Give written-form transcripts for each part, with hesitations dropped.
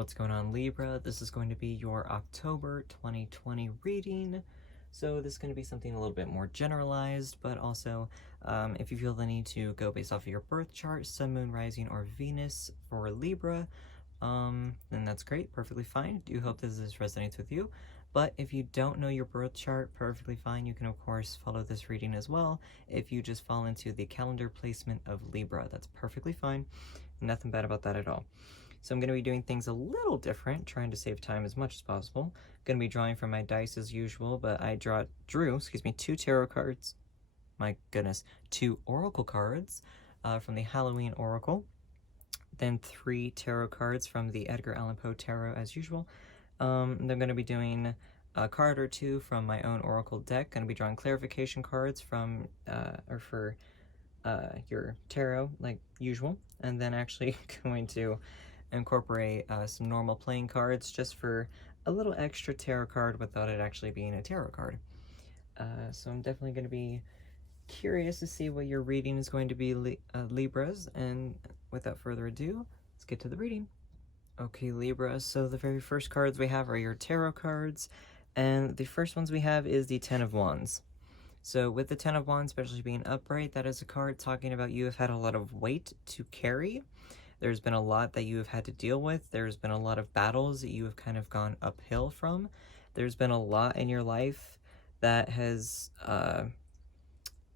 What's going on, Libra? This is going to be your October 2020 reading. So this is going to be something a little bit more generalized, but also if you feel the need to go based off of your birth chart, sun, moon, rising, or Venus for Libra, then that's great, perfectly fine. Do hope this resonates with you. But if you don't know your birth chart, perfectly fine. You can, of course, follow this reading as well. If you just fall into the calendar placement of Libra, that's perfectly fine. Nothing bad about that at all. So I'm going to be doing things a little different, trying to save time as much as possible. I'm going to be drawing from my dice as usual, but I drew 2 tarot cards. My goodness, 2 oracle cards from the Halloween Oracle. Then 3 tarot cards from the Edgar Allan Poe Tarot as usual. I'm going to be doing a card or 2 from my own oracle deck. Going to be drawing clarification cards from for your tarot like usual, and then actually going to incorporate some normal playing cards just for a little extra tarot card without it actually being a tarot card. So I'm definitely going to be curious to see what your reading is going to be, Libras, and without further ado, let's get to the reading. Okay, Libra, so the very first cards we have are your tarot cards, and the first ones we have is the Ten of Wands. So with the Ten of Wands, especially being upright, that is a card talking about you have had a lot of weight to carry. There's been a lot that you have had to deal with. There's been a lot of battles that you have kind of gone uphill from. There's been a lot in your life that has,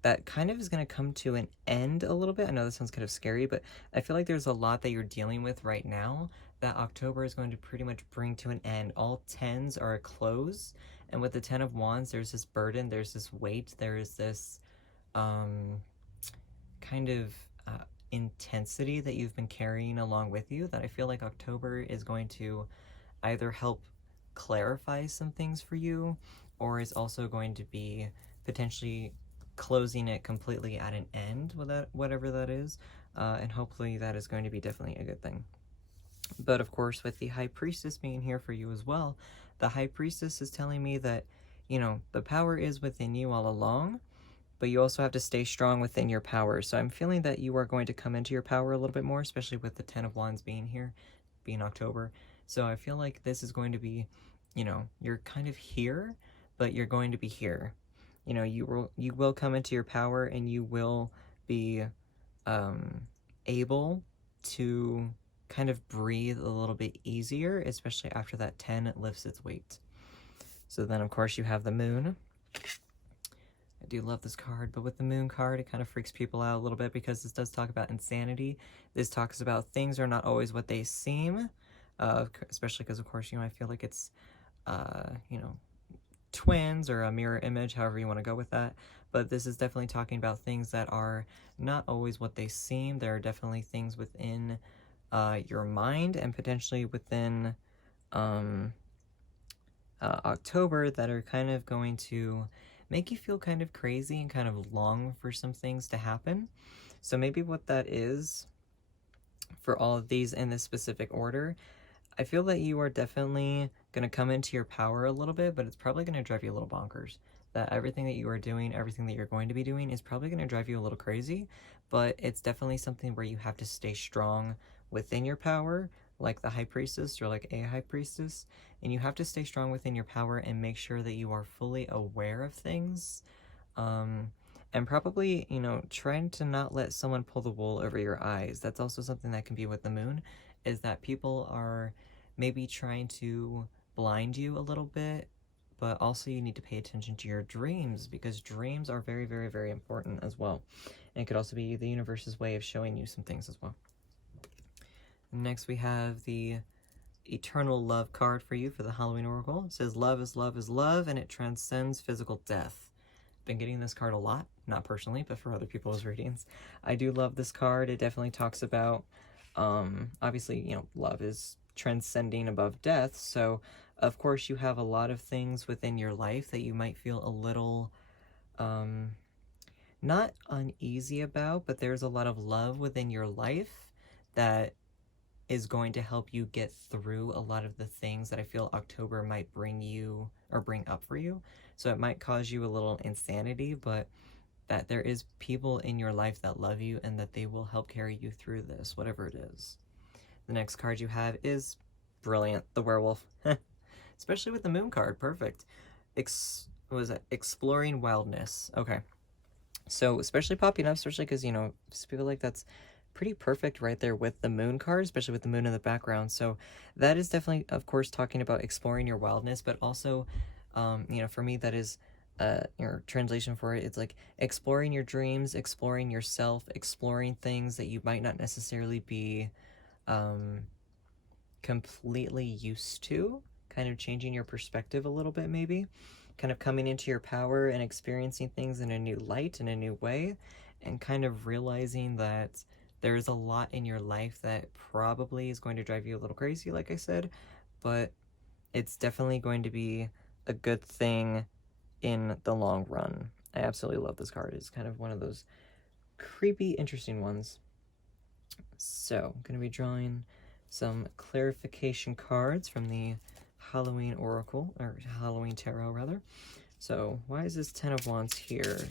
that kind of is going to come to an end a little bit. I know that sounds kind of scary, but I feel like there's a lot that you're dealing with right now that October is going to pretty much bring to an end. All 10s are a close. And with the Ten of Wands, there's this burden, there's this weight, there is this kind of intensity that you've been carrying along with you that I feel like October is going to either help clarify some things for you, or is also going to be potentially closing it completely at an end with that, whatever that is, and hopefully that is going to be definitely a good thing. But of course, with the High Priestess being here for you as well, the High Priestess is telling me that, you know, the power is within you all along, but you also have to stay strong within your power. So I'm feeling that you are going to come into your power a little bit more, especially with the Ten of Wands being here, being October. So I feel like this is going to be, you know, you're kind of here, but you're going to be here. You know, you will come into your power, and you will be able to kind of breathe a little bit easier, especially after that 10 lifts its weight. So then, of course, you have the Moon. I do love this card, but with the Moon card, it kind of freaks people out a little bit because this does talk about insanity. This talks about things are not always what they seem, especially because, of course, you know, I feel like it's, you know, twins or a mirror image, however you want to go with that. But this is definitely talking about things that are not always what they seem. There are definitely things within your mind and potentially within October that are kind of going to make you feel kind of crazy and kind of long for some things to happen. So maybe what that is for all of these in this specific order, I feel that you are definitely going to come into your power a little bit, but it's probably going to drive you a little bonkers. That everything that you are doing, everything that you're going to be doing is probably going to drive you a little crazy, but it's definitely something where you have to stay strong within your power, like the High Priestess or like a High Priestess, and you have to stay strong within your power and make sure that you are fully aware of things, and probably, you know, trying to not let someone pull the wool over your eyes. That's also something that can be with the Moon, is that people are maybe trying to blind you a little bit, but also you need to pay attention to your dreams, because dreams are very, very, very important as well. And it could also be the universe's way of showing you some things as well. Next, we have the Eternal Love card for you for the Halloween Oracle. It says, love is love is love, and it transcends physical death. Been getting this card a lot, not personally, but for other people's readings. I do love this card. It definitely talks about, obviously, you know, love is transcending above death. So, of course, you have a lot of things within your life that you might feel a little, not uneasy about, but there's a lot of love within your life that is going to help you get through a lot of the things that I feel October might bring you or bring up for you. So it might cause you a little insanity, but that there is people in your life that love you and that they will help carry you through this, whatever it is. The next card you have is brilliant. The werewolf. Especially with the moon card. Perfect. What was it? Exploring wildness. Okay. So, especially popping up, especially because, you know, just feel like that's pretty perfect right there with the moon card, especially with the moon in the background. So, that is definitely, of course, talking about exploring your wildness, but also, you know, for me, that is your translation for it. It's like exploring your dreams, exploring yourself, exploring things that you might not necessarily be completely used to, kind of changing your perspective a little bit, maybe. Kind of coming into your power and experiencing things in a new light, in a new way, and kind of realizing that there's a lot in your life that probably is going to drive you a little crazy, like I said, but it's definitely going to be a good thing in the long run. I absolutely love this card. It's kind of one of those creepy, interesting ones. So, I'm going to be drawing some clarification cards from the Halloween Oracle, or Halloween Tarot, rather. So, why is this 10 of Wands here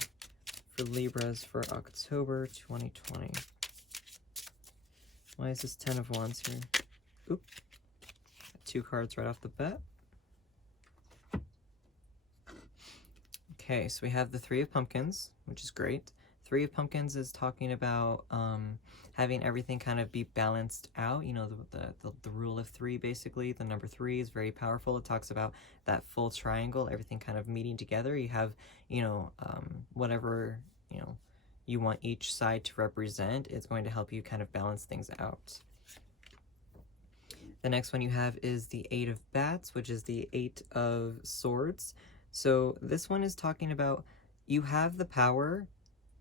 for Libras for October 2020? Why is this 10 of Wands here? Oop. 2 cards right off the bat. Okay, so we have the 3 of Pumpkins, which is great. 3 of Pumpkins is talking about having everything kind of be balanced out. You know, the rule of 3, basically. The number 3 is very powerful. It talks about that full triangle, everything kind of meeting together. You have, you know, whatever, you know, you want each side to represent. It's going to help you kind of balance things out. The next one you have is the 8 of Bats, which is the 8 of Swords. So this one is talking about you have the power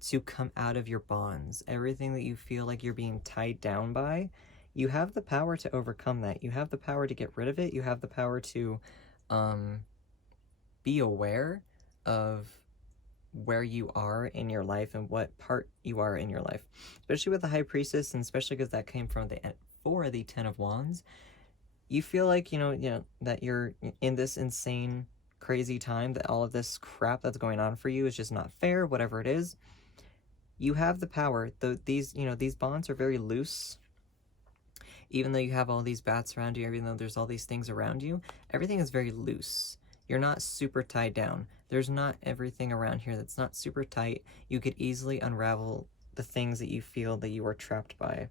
to come out of your bonds. Everything that you feel like you're being tied down by, you have the power to overcome that. You have the power to get rid of it. You have the power to be aware of where you are in your life and what part you are in your life. Especially with the High Priestess, and especially because that came from the 10 of Wands. You feel like, you know, that you're in this insane, crazy time, that all of this crap that's going on for you is just not fair, whatever it is. You have the power. These bonds are very loose. Even though you have all these bats around you, even though there's all these things around you, everything is very loose. You're not super tied down. There's not everything around here that's not super tight. You could easily unravel the things that you feel that you are trapped by.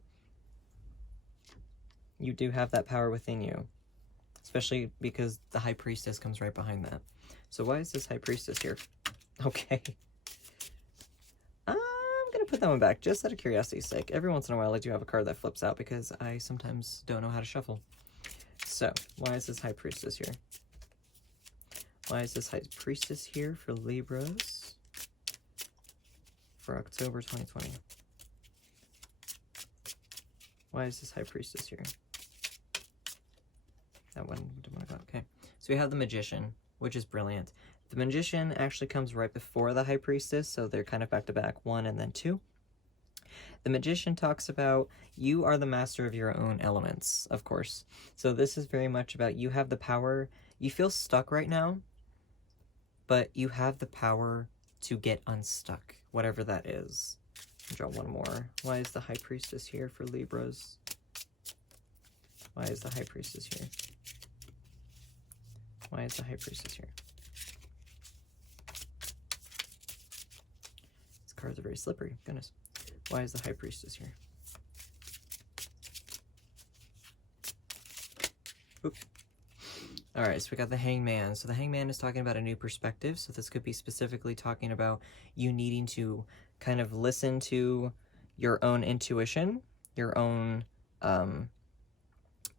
You do have that power within you, especially because the High Priestess comes right behind that. So why is this High Priestess here? Okay. I'm going to put that one back just out of curiosity's sake. Every once in a while I do have a card that flips out because I sometimes don't know how to shuffle. So, why is this High Priestess here? Why is this High Priestess here for Libras for October 2020? Why is this High Priestess here? That one didn't want to go. Okay. So we have the Magician, which is brilliant. The Magician actually comes right before the High Priestess, so they're kind of back to back, 1 and then 2. The Magician talks about you are the master of your own elements, of course. So this is very much about you have the power. You feel stuck right now, but you have the power to get unstuck, whatever that is. I'll draw one more. Why is the High Priestess here for Libras? Why is the High Priestess here? Why is the High Priestess here? These cards are very slippery. Goodness. Why is the High Priestess here? Oops. Alright, so we got the Hangman. So the Hangman is talking about a new perspective. So this could be specifically talking about you needing to kind of listen to your own intuition, your own,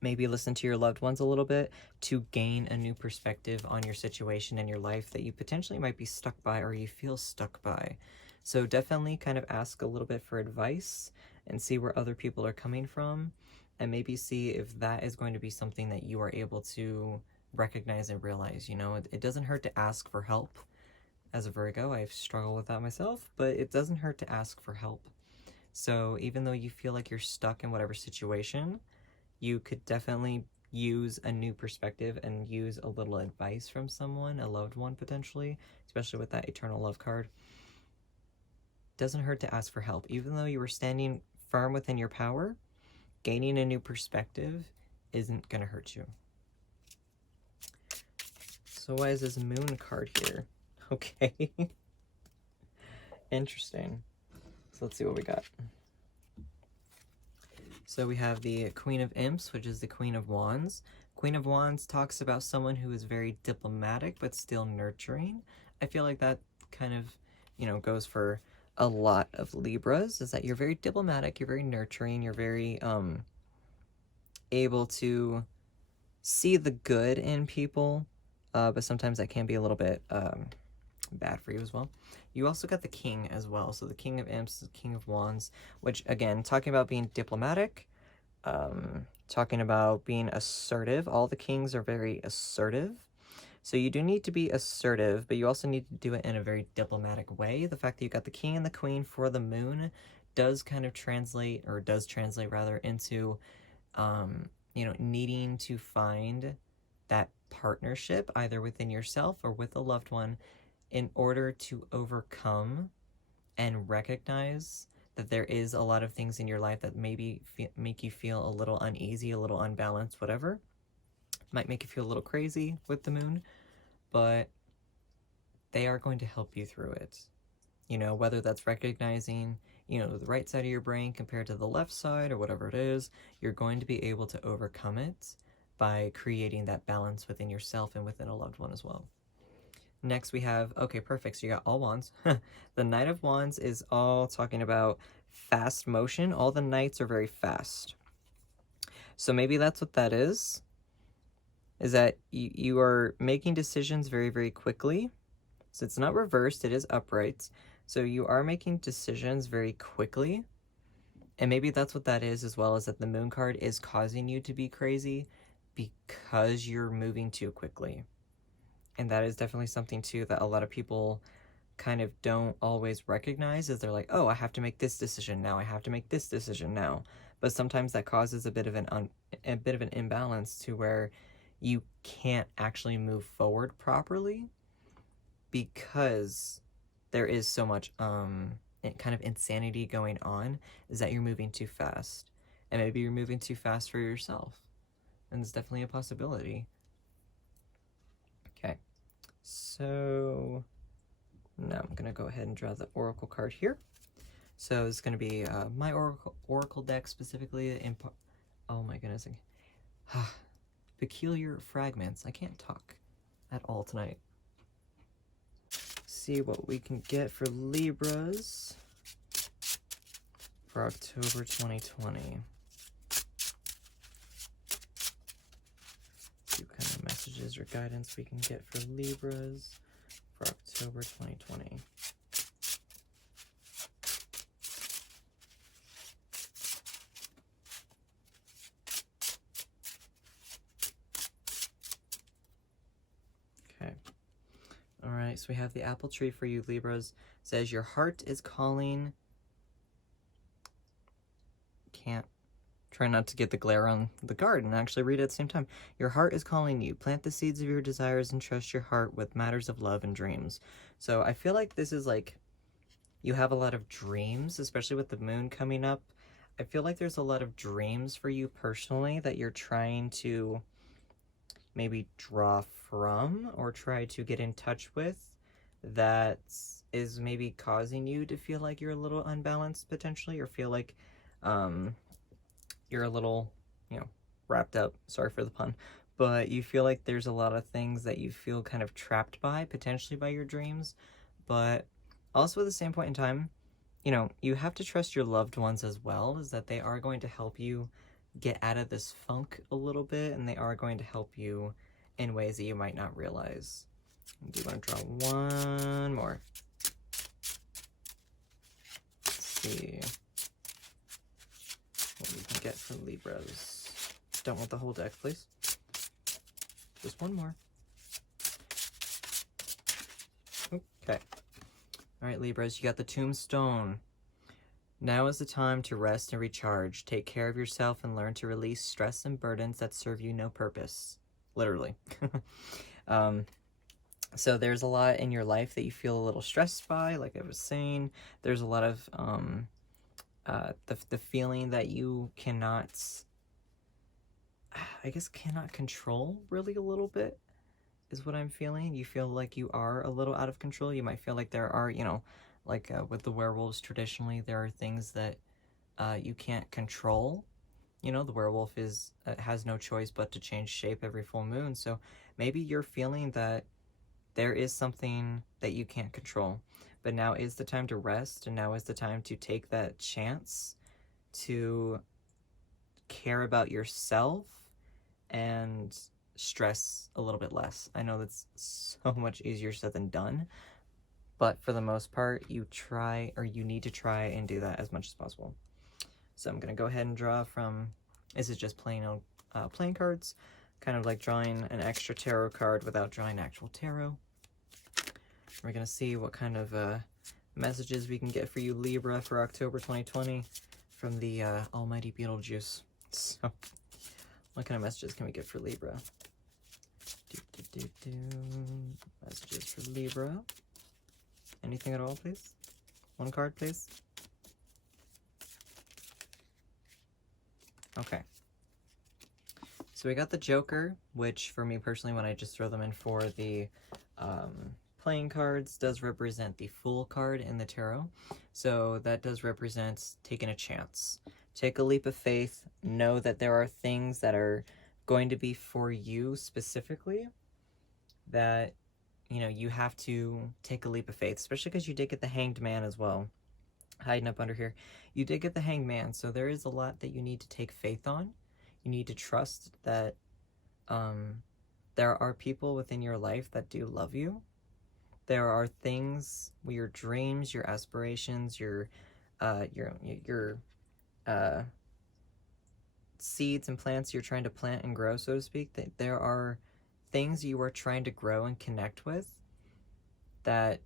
maybe listen to your loved ones a little bit to gain a new perspective on your situation and your life that you potentially might be stuck by or you feel stuck by. So definitely kind of ask a little bit for advice and see where other people are coming from and maybe see if that is going to be something that you are able to recognize and realize. You know, it doesn't hurt to ask for help. As a Virgo, I've struggled with that myself, but it doesn't hurt to ask for help. So even though you feel like you're stuck in whatever situation, you could definitely use a new perspective and use a little advice from someone, a loved one potentially, especially with that Eternal Love card. Doesn't hurt to ask for help. Even though you were standing firm within your power, gaining a new perspective isn't going to hurt you. So why is this moon card here? Okay. Interesting. So let's see what we got. So we have the Queen of Imps, which is the Queen of Wands. Queen of Wands talks about someone who is very diplomatic but still nurturing. I feel like that kind of, you know, goes for a lot of Libras, is that you're very diplomatic, you're very nurturing, you're very able to see the good in people, but sometimes that can be a little bit bad for you as well. You also got the King as well. So the King of Imps, the King of Wands, which again, talking about being diplomatic, talking about being assertive. All the kings are very assertive. So you do need to be assertive, but you also need to do it in a very diplomatic way. The fact that you got the King and the Queen for the moon does kind of translate, or does translate rather, into, you know, needing to find that partnership either within yourself or with a loved one in order to overcome and recognize that there is a lot of things in your life that maybe make you feel a little uneasy, a little unbalanced, whatever. Might make you feel a little crazy with the moon, but they are going to help you through it. You know, whether that's recognizing, you know, the right side of your brain compared to the left side or whatever it is, you're going to be able to overcome it by creating that balance within yourself and within a loved one as well. Next we have, okay, perfect, so you got all wands. The Knight of Wands is all talking about fast motion. All the knights are very fast. So maybe that's what that is that you are making decisions very, very quickly. So it's not reversed, it is upright. So you are making decisions very quickly. And maybe that's what that is, as well as that the moon card is causing you to be crazy because you're moving too quickly. And that is definitely something too that a lot of people kind of don't always recognize, is they're like, oh, I have to make this decision now, I have to make this decision now. But sometimes that causes a bit of an imbalance to where you can't actually move forward properly because there is so much kind of insanity going on, is that you're moving too fast. And maybe you're moving too fast for yourself. And it's definitely a possibility. Okay, so now I'm going to go ahead and draw the Oracle card here. So it's going to be my Oracle deck specifically. Oh my goodness. Peculiar Fragments. I can't talk at all tonight. See what we can get for Libras for October 2020. See what kind of messages or guidance we can get for Libras for October 2020. Okay. All right, so we have the apple tree for you, Libras. It says, your heart is calling. Can't. Try not to get the glare on the card and actually read it at the same time. Your heart is calling you. Plant the seeds of your desires and trust your heart with matters of love and dreams. So I feel like this is like, you have a lot of dreams, especially with the moon coming up. I feel like there's a lot of dreams for you personally that you're trying to maybe draw from or try to get in touch with, that is maybe causing you to feel like you're a little unbalanced potentially, or feel like you're a little, you know, wrapped up, sorry for the pun, but you feel like there's a lot of things that you feel kind of trapped by, potentially by your dreams. But also at the same point in time, you know, you have to trust your loved ones as well, is that they are going to help you get out of this funk a little bit, and they are going to help you in ways that you might not realize. I do want to draw one more. Let's see what we can get from Libras. Don't want the whole deck, please. Just one more. Okay. All right, Libras, you got the Tombstone. Now is the time to rest and recharge. Take care of yourself and learn to release stress and burdens that serve you no purpose. Literally. So there's a lot in your life that you feel a little stressed by, like I was saying. There's a lot of the feeling that you cannot I guess, cannot control really a little bit is what I'm feeling. You feel like you are a little out of control. You might feel like there are, you know, like with the werewolves traditionally, there are things that you can't control. You know, the werewolf has no choice but to change shape every full moon. So maybe you're feeling that there is something that you can't control. But now is the time to rest, and now is the time to take that chance to care about yourself and stress a little bit less. I know that's so much easier said than done, but for the most part, you need to try and do that as much as possible. So I'm gonna go ahead and draw from, this is just plain old playing cards, kind of like drawing an extra tarot card without drawing actual tarot. We're gonna see what kind of messages we can get for you, Libra, for October 2020 from the almighty Beetlejuice. So, what kind of messages can we get for Libra? Messages for Libra. Anything at all, please? One card, please. Okay. So we got the Joker, which for me personally, when I just throw them in for the playing cards, does represent the Fool card in the tarot. So that does represent taking a chance. Take a leap of faith. Know that there are things that are going to be for you specifically that, you know, you have to take a leap of faith, especially because you did get the Hanged Man as well. Hiding up under here. You did get the Hanged Man, so there is a lot that you need to take faith on. You need to trust that there are people within your life that do love you. There are things, your dreams, your aspirations, your seeds and plants you're trying to plant and grow, so to speak, that there are things you are trying to grow and connect with, that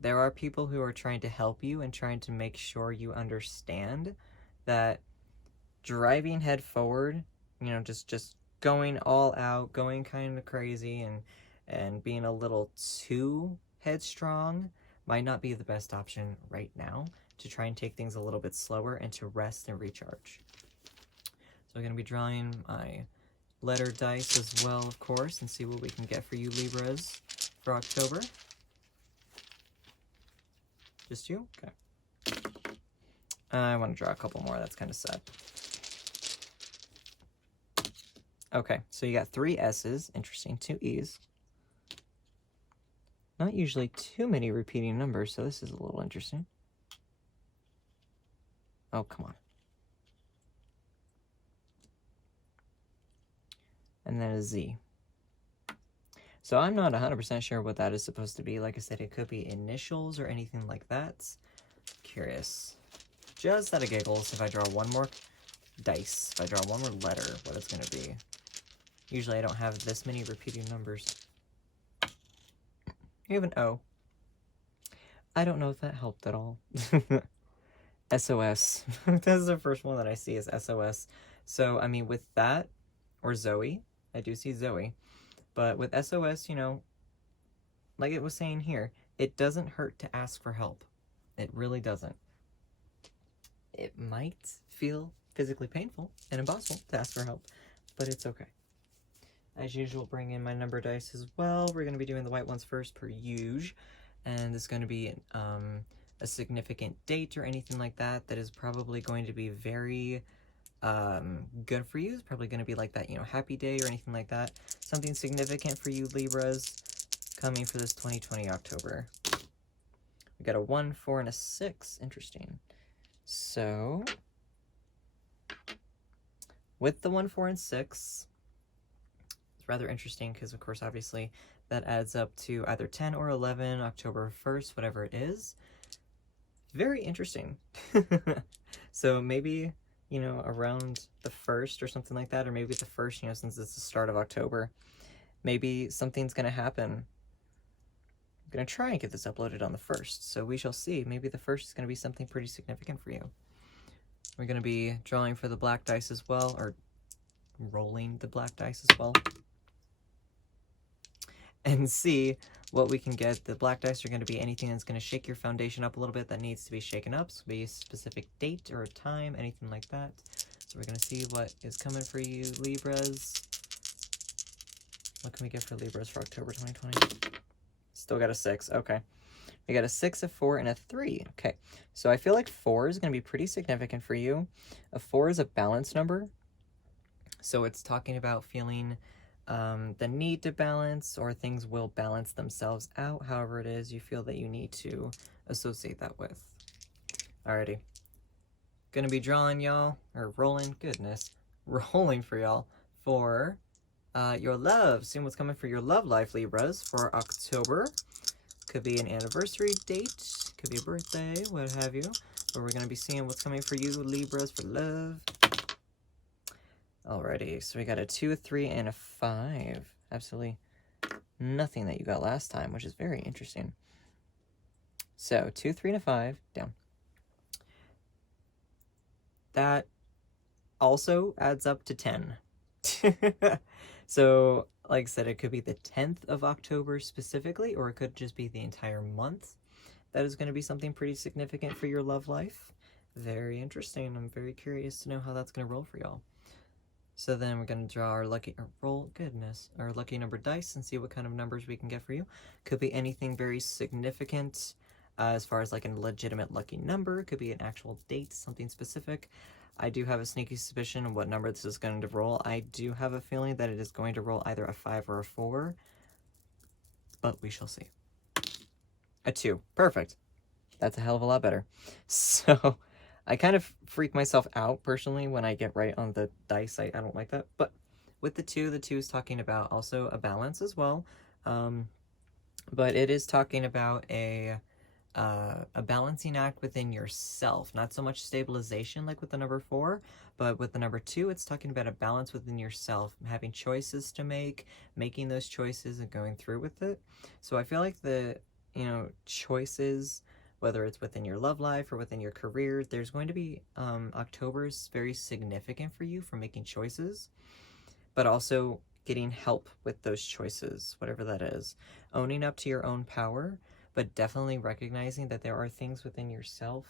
there are people who are trying to help you and trying to make sure you understand that driving head forward, you know, just going all out, going kind of crazy and being a little too headstrong might not be the best option right now. To try and take things a little bit slower and to rest and recharge. So I'm going to be drawing my letter dice as well, of course, and see what we can get for you Libras for October. Just you? Okay. I want to draw a couple more. That's kind of sad. Okay, so you got 3 S's. Interesting. 2 E's. Not usually too many repeating numbers, so this is a little interesting. Oh, come on. And then a Z. So I'm not 100% sure what that is supposed to be. Like I said, it could be initials or anything like that. Curious. Just out of giggles, if I draw one more dice, if I draw one more letter, what it's going to be. Usually I don't have this many repeating numbers. You have an O. I don't know if that helped at all. SOS. This is the first one that I see is SOS. So, I mean, with that, or Zoe, I do see Zoe, but with SOS, you know, like it was saying here, it doesn't hurt to ask for help. It really doesn't. It might feel physically painful and impossible to ask for help, but it's okay. As usual, bring in my number dice as well. We're going to be doing the white ones first, per usual, and this is going to be a significant date or anything like that that is probably going to be very good for you. It's probably going to be like that, you know, happy day or anything like that. Something significant for you Libras coming for this 2020 October. We got a 1, 4, and a 6. Interesting. So with the 1, 4, and 6, it's rather interesting because, of course, obviously that adds up to either 10 or 11, October 1st, whatever it is. Very interesting. So maybe, you know, around the 1st or something like that, or maybe the 1st, you know, since it's the start of October, maybe something's going to happen. I'm going to try and get this uploaded on the 1st, so we shall see. Maybe the 1st is going to be something pretty significant for you. We're going to be drawing for the black dice as well, or rolling the black dice as well, and see what we can get. The black dice are going to be anything that's going to shake your foundation up a little bit that needs to be shaken up. So it could be a specific date or a time, anything like that. So we're going to see what is coming for you, Libras. What can we get for Libras for October 2020? Still got a 6. Okay. We got a 6, a 4, and a 3. Okay. So I feel like 4 is going to be pretty significant for you. A 4 is a balanced number. So it's talking about feeling the need to balance, or things will balance themselves out, however it is you feel that you need to associate that with. Alrighty. Gonna be drawing y'all, or rolling, goodness, rolling for y'all for your love. Seeing what's coming for your love life, Libras, for October. Could be an anniversary date, could be a birthday, what have you. But we're gonna be seeing what's coming for you, Libras, for love. Alrighty, so we got a 2, a 3, and a 5. Absolutely nothing that you got last time, which is very interesting. So 2, 3, and a 5 down. That also adds up to 10. So, like I said, it could be the 10th of October specifically, or it could just be the entire month. That is going to be something pretty significant for your love life. Very interesting. I'm very curious to know how that's going to roll for y'all. So then we're going to draw our lucky, our lucky number dice and see what kind of numbers we can get for you. Could be anything very significant as far as like a legitimate lucky number. Could be an actual date, something specific. I do have a sneaky suspicion of what number this is going to roll. I do have a feeling that it is going to roll either a 5 or a 4, but we shall see. A 2. Perfect. That's a hell of a lot better. So I kind of freak myself out personally when I get right on the dice. I don't like that. But with the 2 is talking about also a balance as well. But it is talking about a balancing act within yourself, not so much stabilization like with the number 4, but with the number 2, it's talking about a balance within yourself, having choices to make, making those choices and going through with it. So I feel like the, choices, whether it's within your love life or within your career, there's going to be, October's very significant for you for making choices, but also getting help with those choices, whatever that is, owning up to your own power, but definitely recognizing that there are things within yourself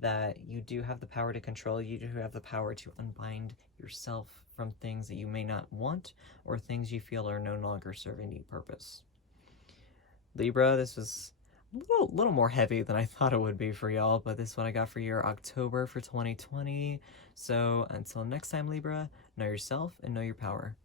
that you do have the power to control. You do have the power to unbind yourself from things that you may not want, or things you feel are no longer serving you purpose. Libra, this was a little more heavy than I thought it would be for y'all, but this is what I got for your October for 2020. So until next time, Libra, know yourself and know your power.